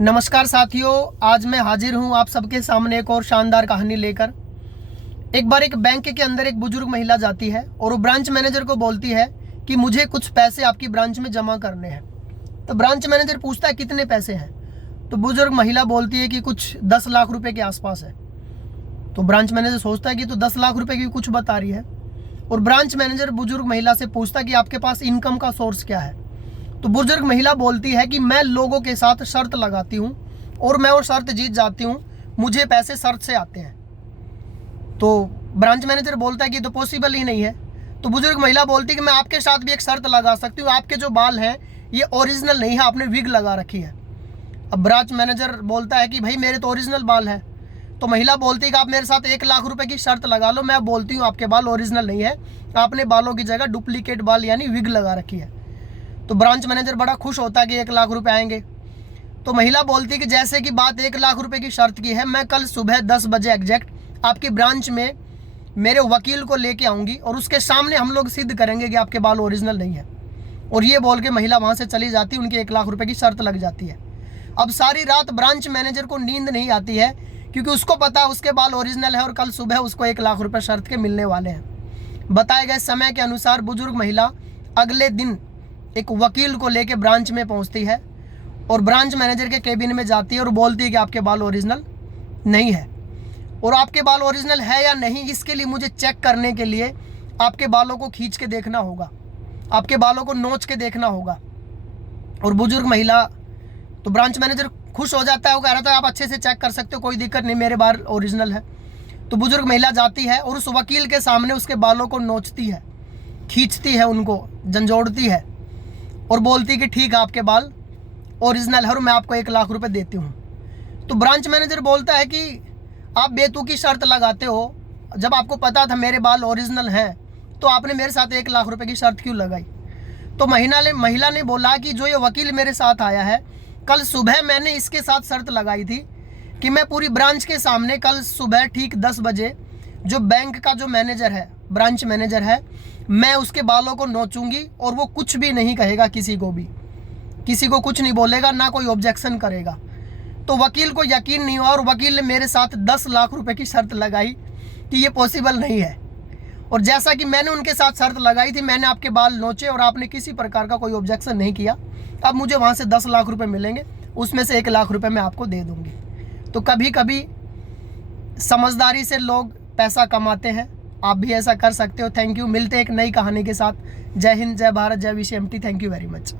नमस्कार साथियों, आज मैं हाजिर हूं आप सबके सामने एक और शानदार कहानी लेकर। एक बार एक बैंक के अंदर एक बुजुर्ग महिला जाती है और वो ब्रांच मैनेजर को बोलती है कि मुझे कुछ पैसे आपकी ब्रांच में जमा करने हैं। तो ब्रांच मैनेजर पूछता है कितने पैसे हैं। तो बुजुर्ग महिला बोलती है कि कुछ 10 लाख रुपए के आसपास है। तो ब्रांच मैनेजर सोचता है कि तो 10 लाख रुपए की कुछ बता रही है। और ब्रांच मैनेजर बुजुर्ग महिला से पूछता है कि आपके पास इनकम का सोर्स क्या है। तो बुजुर्ग महिला बोलती है कि मैं लोगों के साथ शर्त लगाती हूँ और मैं वो शर्त जीत जाती हूँ, मुझे पैसे शर्त से आते हैं। तो ब्रांच मैनेजर बोलता है कि तो पॉसिबल ही नहीं है। तो बुजुर्ग महिला बोलती है कि मैं आपके साथ भी एक शर्त लगा सकती हूँ, आपके जो बाल हैं ये ओरिजिनल नहीं है, आपने विग लगा रखी है। अब ब्रांच मैनेजर बोलता है कि भाई मेरे तो ओरिजिनल बाल हैं। तो महिला बोलती है कि आप मेरे साथ 1 लाख रुपए की शर्त लगा लो, मैं बोलती हूँ आपके बाल ओरिजिनल नहीं है, आपने बालों की जगह डुप्लीकेट बाल यानी विग लगा रखी है। तो ब्रांच मैनेजर बड़ा खुश होता है कि 1 लाख रुपए आएंगे। तो महिला बोलती है कि जैसे कि बात 1 लाख रुपए की शर्त की है, मैं कल सुबह 10 बजे एग्जैक्ट आपकी ब्रांच में मेरे वकील को लेके आऊँगी और उसके सामने हम लोग सिद्ध करेंगे कि आपके बाल ओरिजिनल नहीं है। और ये बोल के महिला वहाँ से चली जाती है, उनकी 1 लाख रुपए की शर्त लग जाती है। अब सारी रात ब्रांच मैनेजर को नींद नहीं आती है, क्योंकि उसको पता है उसके बाल ओरिजिनल है और कल सुबह उसको 1 लाख रुपए शर्त के मिलने वाले हैं। बताए गए समय के अनुसार बुजुर्ग महिला अगले दिन एक वकील को लेके ब्रांच में पहुंचती है और ब्रांच मैनेजर के केबिन में जाती है और बोलती है कि आपके बाल ओरिजिनल नहीं है। और आपके बाल ओरिजिनल है या नहीं, इसके लिए मुझे चेक करने के लिए आपके बालों को खींच के देखना होगा, आपके बालों को नोच के देखना होगा। और बुजुर्ग महिला, तो ब्रांच मैनेजर खुश हो जाता है, वो कह रहा था आप अच्छे से चेक कर सकते हो, कोई दिक्कत नहीं, मेरे बाल ओरिजिनल है। तो बुजुर्ग महिला जाती है और उस वकील के सामने उसके बालों को नोचती है, खींचती है, उनको झंझोड़ती है और बोलती कि ठीक है आपके बाल ओरिजिनल है और मैं आपको 1 लाख रुपए देती हूँ। तो ब्रांच मैनेजर बोलता है कि आप बेतुकी शर्त लगाते हो, जब आपको पता था मेरे बाल ओरिजिनल हैं तो आपने मेरे साथ 1 लाख रुपए की शर्त क्यों लगाई। तो महिला ने बोला कि जो ये वकील मेरे साथ आया है, कल सुबह मैंने इसके साथ शर्त लगाई थी कि मैं पूरी ब्रांच के सामने कल सुबह ठीक 10 बजे जो बैंक का जो मैनेजर है, ब्रांच मैनेजर है, मैं उसके बालों को नोचूंगी और वो कुछ भी नहीं कहेगा, किसी को कुछ नहीं बोलेगा, ना कोई ऑब्जेक्शन करेगा। तो वकील को यकीन नहीं हुआ और वकील ने मेरे साथ 10 लाख रुपए की शर्त लगाई कि ये पॉसिबल नहीं है। और जैसा कि मैंने उनके साथ शर्त लगाई थी, मैंने आपके बाल नोचे और आपने किसी प्रकार का कोई ऑब्जेक्शन नहीं किया। अब मुझे वहाँ से 10 लाख रुपए मिलेंगे, उसमें से 1 लाख रुपए मैं आपको दे दूँगी। तो कभी कभी समझदारी से लोग पैसा कमाते हैं, आप भी ऐसा कर सकते हो। थैंक यू, मिलते हैं एक नई कहानी के साथ। जय हिंद, जय भारत, जय विशेमटी। Thank you very much.